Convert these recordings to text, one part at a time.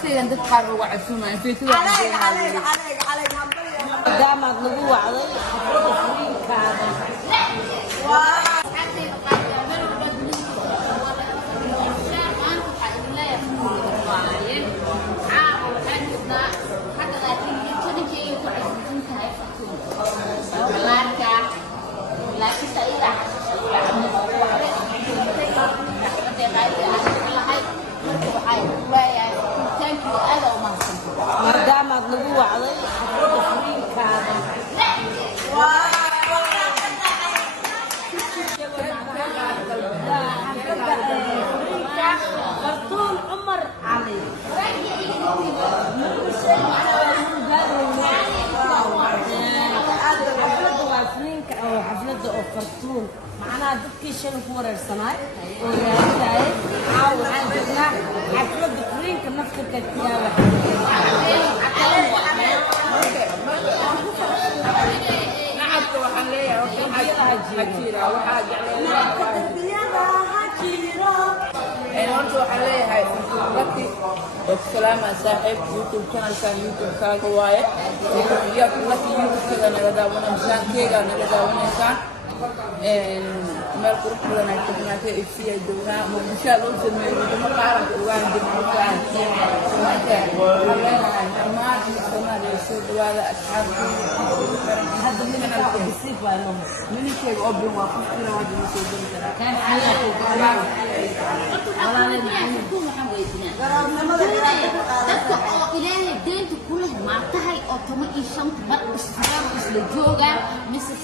عروسي عندك حر وعسومة في كذا عليك دامك نبوة علي ما دامك نبوة علي فرطون عمر علي حفلة فرطون معنا دكي شنو فورر سناي وياي عاود عندنا حفلة فرينك نفس الكتيابة horta waxaan leeyahay dadkii salaama saaxiib youtube channelkan youtube kaaga waaye iyo dadkii youtube-keeda naga daawanaysan keega naga daawanaysan meel qurux badan ay tagnaato ifsi ay doonaa muqdisho loo sameeyo wadamo qaaran ugaan jirnaan dhammaan Soomaaliya soo dhawaada asxaabta hadda ninkan alkabisiif waa ninkeyga oo bin waa qof kale waa dib soo gali karaa kan dadka oo ilaahay deynta kula maartahay oo tuma iyo shanta mar isla joogaan mise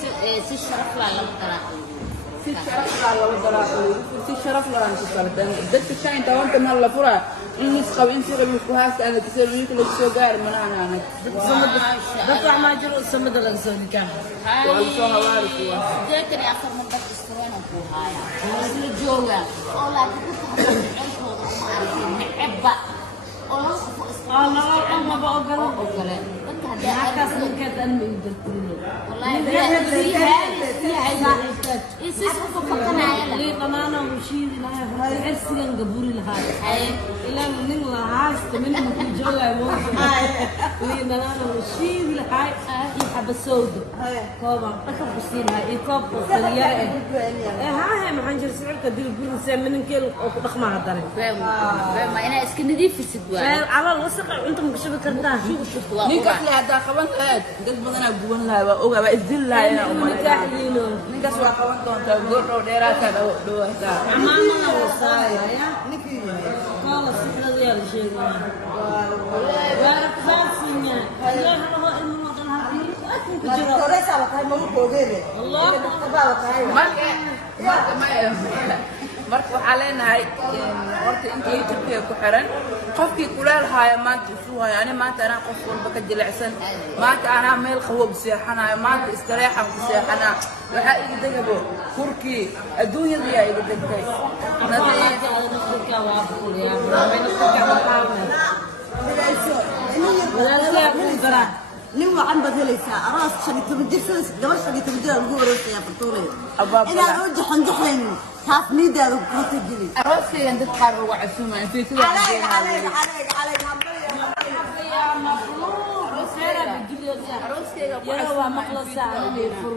si sharaf leh lagu daraaqay si sharaf leh aan ku saldan dadka shaynta wanta ma la furaa in isqab in sida ku haasta ana kasoo wiilka la soo gaar manana ana dadka ma jiro samada laga soo nikaa waa soo hawaari kuwa deetan ya afar mar dadka istaan ku haya isla joogaan oo la ku taxaddooda ma arkin necba oo la qof istaan ma ba ogolo dadka halkaas ninkeed aan ma dirtino إيش فكرنا ليه قنانا وشيد لها عرسين قبوري لها إلا من لها استمنى من جوا موجود ليه قنانا وشيد لها يحب السود كوبا أكب بسينها يكوب وسريع ها ما عنجر سعر كدير بيرن سامن كيلو أخ ما هدري ما أنا إسكندرية في السدوان على الوسط أنتم مش بكرتها ninkaas le haddaa qaban lahayd dad badan aa guban lahaa waa ogaa waa isdil lahaa ninkaas waa qaban doontaa goordhow dheeraadkaa dhawaataa amaamada wasaaya kala sixdada yaa la sheegaya waa aqsaasinya ilaahaba inuu maqan hadii ku jiro Toresa wa kay mamu koogeen Allah baba kay marka waxaa leenahay horta inta youtube-ka ku xiran qofkii kuleel haaya maanta isuu hayo ani maanta anaa qof walba ka jilicsan maanta anaa meel qawow seexanayo maanta istareexan ku seexanaa waxaa iga degabo kurkii adduunyada yaa iga degtay nin wacan baad helaysaa aroos 15 jir gabar 15 jir lagu wareegaya fartoolay inaan oo jaxan taas niidaada ku tajili arooskayga dad qaar ugu casuumaan fi kida عليك waa maqlaysaa inay fur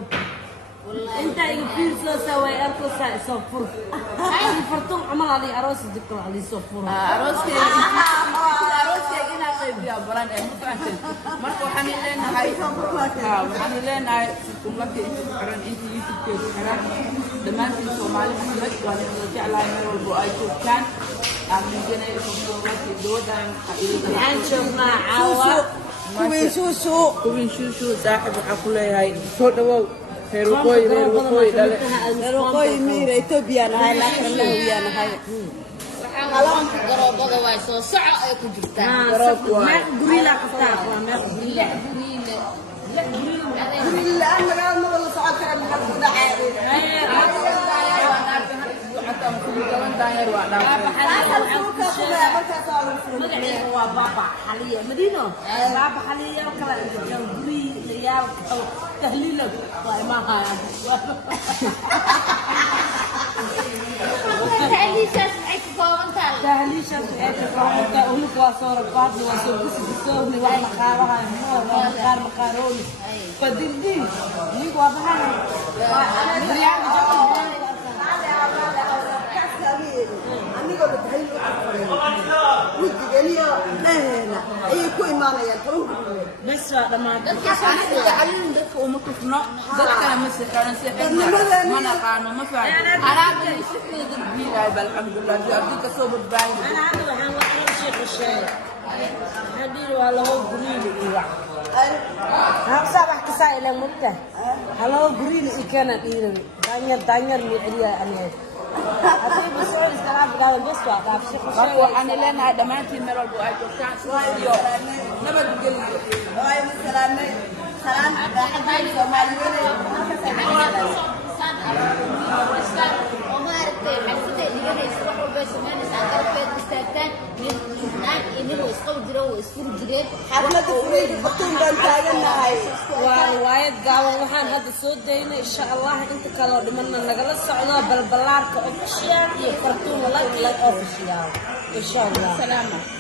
inta ay fiirso saway arko soo fur ay fartun amal ali aroos dikro ali soo fur arooskayga inaa qaybiya balan ee mufaanteen marka waxaan leenahay kumlaka inta xiran inta youtube-keedu xiran dhammaantiin Soomaali Maxamed waa la jeclahay meel walbo ay joogtaan aaminsanay qofkii doodan aan joognaa caawa kuwin shushu saaxib waxaa ku leeyahay soo dhawow reer waqooyi dhale qoy miir Ethiopia nahay laakiin la hubiyaa nahay halonka garoobada way soo soco ay ku jirtaan ma gurila qaftaa waa ma gurila الآن مقال ما والله صعد كلام من هذا عادي بابا حاليا مدينة بابا حاليا كلا جوري ريال تهليل ما هاي تهليل شاش عيك فوق انت تهليش أنت كهرباء أقولك وصار بعض وصار بس بتسوي واحد مقارها مقار مقاروني فدلدي ليك واضحة مريان aniga la tahay wijiganiyo dheena ay ku imaanayaan taruhu بس لما تعلم دك وما كفنا دك أنا مسك أنا سحنا ما نقانو ما فعل أنا أبغى شكلي دك بيلا بالحمد لله أبيك صوب الباي أنا عندي وحنا شيخ الشيء هدير ولا هو قريل إيوه هم صباح كسائل مدة هلا هو قريل إكنا إيرو دانير ميريا أنا أقول بسؤال استلاب قال بس وقف شيخ الشيء أنا لين هذا ما في مرة بقول كان سواليو نبى تقول واي مسلامي سلام بعد سوماليين حفلة فريد بطون بنتاجنا هاي ورواية قاوة وحان هذا صوت دينا إن شاء الله أنت كلا دمنا نقل الصعودة بالبلار كأوفيشيال يفرطون لك أوفيشيال إن شاء الله سلامة